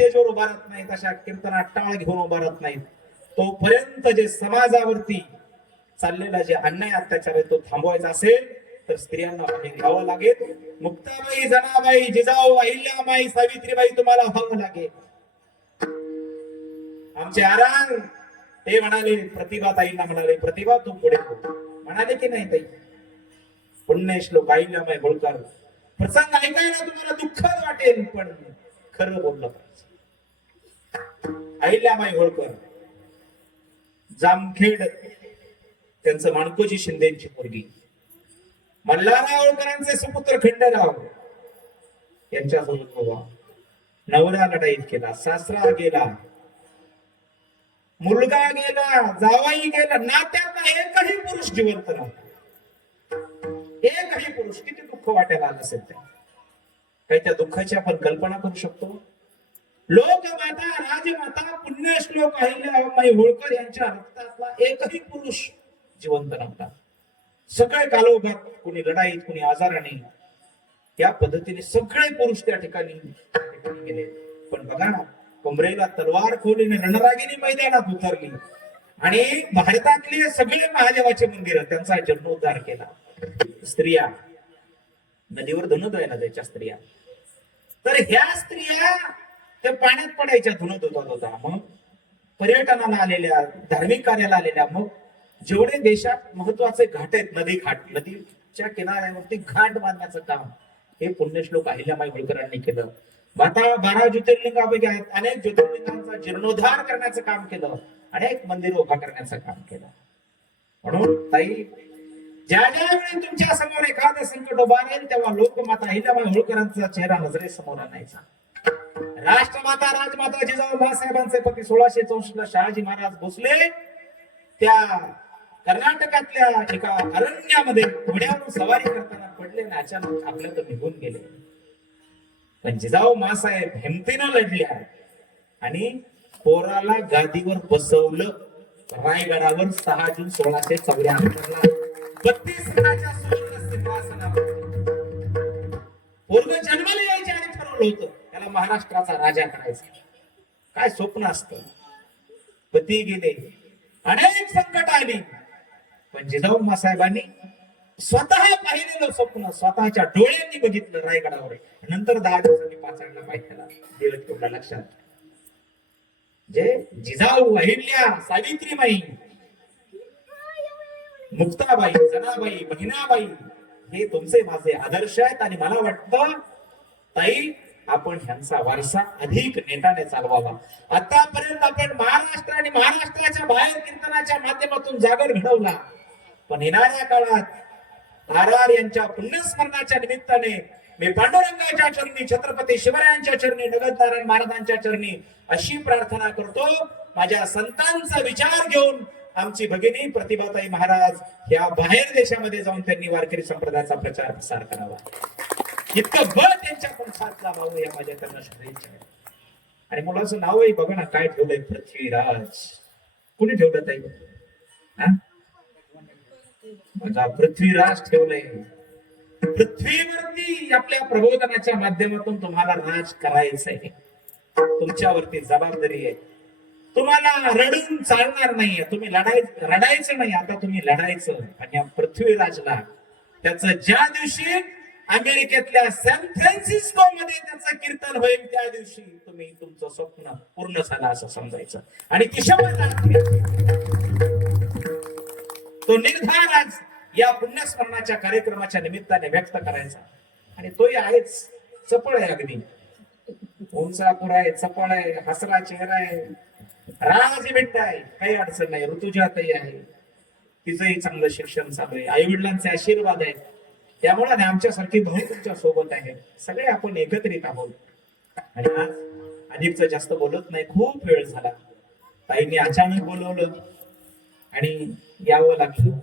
स्टेजवर उभारत नाहीत अशा कीर्तनात टाळ घेऊन उभारत नाहीत. तोपर्यंत जे समाजावरती चाललेला जे अन्याय अत्याचार आहे तो थांबवायचा असेल तर स्त्रियांना घ्यावं लागेल. मुक्ताबाई जनाबाई जिजाऊ अहिल्याबाई सावित्रीबाई तुम्हाला व्हावं लागेल. आमचे आराम ते म्हणाले प्रतिभा ताईंना म्हणाले प्रतिभा तू पुढे म्हणाले की नाही ताई? पुण्य श्लोक अहिल्याबाई होळकर प्रसंग ऐकायला तुम्हाला दुःखच वाटेल पण खरं बोललं पाहिजे. अहिल्याबाई होळकर. जामखेड त्यांचं माणकोजी शिंदेची मुलगी मल्हारराव होळकरांचे सुपुत्र खंडराव. यांच्यासोबत बाबा नवरा लढाईत केला सासरा गेला. मुलगा गेला जावाई गेला. नात्यातला एकही पुरुष जिवंत नव्हता एकही पुरुष किती दुःख वाटायला आलं असेल त्या काही त्या दुःखाची आपण कल्पना करू शकतो? लोकमाता राजमाता पुण्यश्लोक अहिल्याबाई होळकर यांच्या रक्तातला एकही पुरुष जिवंत नव्हता. सगळे कालोखात कुणी लढाईत कुणी आजाराने. त्या पद्धतीने सगळे पुरुष त्या ठिकाणी गेले. पण बघा ना कमरेला तलवार खोलीने रणरागिनी मैदानात उतरली. आणि भारतातले सगळे महादेवाचे मंदिर त्यांचा जन्मोद्धार केला. स्त्रिया नदीवर धन धुवायला जायच्या स्त्रिया. तर ह्या स्त्रिया त्या पाण्यात पडायच्या धुणं होता होता मग पर्यटनाला आलेल्या धार्मिक कार्याला आलेल्या मग जेवढे देशात महत्त्वाचे घाट आहेत नदी घाट नदीच्या किनाऱ्यावरती घाट बांधण्याचं काम हे पुण्यश्लोक अहिल्याबाई होळकरांनी केलं. बाता बारा ज्योतिर्लिंगापैकी आहेत. अनेक ज्योतिर्लिंगांचा जीर्णोद्धार करण्याचं काम केलं. अनेक मंदिर उभा करण्याचं काम केलं. म्हणून ताई ज्या ज्या वेळी तुमच्यासमोर एखादं संकट उभारेल तेव्हा लोकमाता अहिल्याबाई होळकरांचा चेहरा नजरेसमोर आणायचा. राष्ट्रमाता राजमाता जिजाऊ बाळासाहेबांचे पती सोळाशे चौसष्ट ला शहाजी महाराज भोसले. त्या कर्नाटकातल्या एका अरण्यामध्ये घोड्यावर सवारी करताना पडले आणि अचानक आपल्या तर निघून गेले. पण जिजाऊ मासाहेब हिमतीनं लढल्या आणि पोराला गादीवर बसवलं. रायगडावर सहा जून सोळाशे चौऱ्याहत्तरला. बत्तीस राजा सुवर्ण सिंहासनावर पोरग जन्माला यायचे आणि ठरवलं होतं. महाराष्ट्राचा राजा करायचा. काय स्वप्न असत? पती गेले. अनेक संकट आली. पण जिजाऊमा साहेबांनी स्वतः पाहिलेलं स्वप्न स्वतःच्या डोळ्यांनी बघितलं रायगडावर. नंतर दहा दिवसांनी पाचायला पाहिजे दिवस तेवढा लक्षात. जे जिजाऊ अहिल्या सावित्रीबाई मुक्ताबाई जनाबाई बहिणाबाई हे तुमचे माझे आदर्श आहेत आणि मला वाटतं ताई आपण ह्यांचा वारसा अधिक नेटाने चालवावा. आतापर्यंत आपण महाराष्ट्र आणि महाराष्ट्राच्या बाहेर कीर्तनाच्या माध्यमातून जागर घडवला. पण येणाऱ्या काळात आर आर यांच्या पुण्यस्मरणाच्या निमित्ताने मी पांडुरंगाच्या चरणी छत्रपती शिवरायांच्या चरणी नगदनारायण महाराजांच्या चरणी अशी प्रार्थना करतो. माझ्या संतांचा विचार घेऊन आमची भगिनी प्रतिभाताई महाराज या बाहेर देशामध्ये जाऊन त्यांनी वारकरी संप्रदायाचा प्रचार प्रसार करावा. इतकं बळ त्यांच्या पंखात लावावं या माझ्या त्यांना शुभेच्छा आणि मुलाचं नावही बघा ना काय ठेवलंय पृथ्वीराज. कुणी ठेवलं ताई? माझा पृथ्वीराज ठेवलंय. पृथ्वीवरती आपल्या प्रबोधनाच्या माध्यमातून तुम्हाला राज करायचंय. तुमच्यावरती जबाबदारी आहे. तुम्हाला रडून चालणार नाहीये. तुम्ही लढाय रडायचं नाही. आता तुम्ही लढायचं. आणि या पृथ्वीराजला त्याचं ज्या दिवशी अमेरिकेतल्या सॅन फ्रान्सिस्को मध्ये त्याचं कीर्तन होईल त्या दिवशी. तुम्ही तुमचं स्वप्न पूर्ण झालं असं समजायचं. आणि ती तो निर्धार आज या पुण्यस्मरणाच्या कार्यक्रमाच्या निमित्ताने व्यक्त करायचा. आणि तोही आहेच चपळ आहे अगदी. उंचापूर आहे चपळ आहे हसरा चेहरा आहे. राज मिनिट आहे. काही अडचण नाही. ऋतुजातही आहे. तिचंही चांगलं शिक्षण चालू आहे. आई वडिलांचे आशीर्वाद आहेत. त्यामुळे आणि आमच्यासारखी भाऊ तुमच्यासोबत आहे. सगळे आपण एकत्रित आहोत. आणि आज अधिकच जास्त बोलत नाही खूप वेळ झाला. ताईंनी अचानक बोलवलं. आणि यावं लागलं.